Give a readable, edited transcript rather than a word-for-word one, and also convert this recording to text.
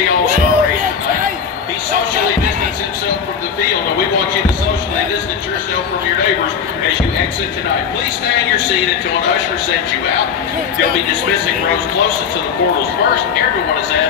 the All-Star race tonight. He socially distanced himself from the field, and we want you to socially distance yourself from your neighbors as you exit tonight. Please stay in your seat until an usher sends you out. They'll be dismissing rows closest to the portals first. Everyone is asked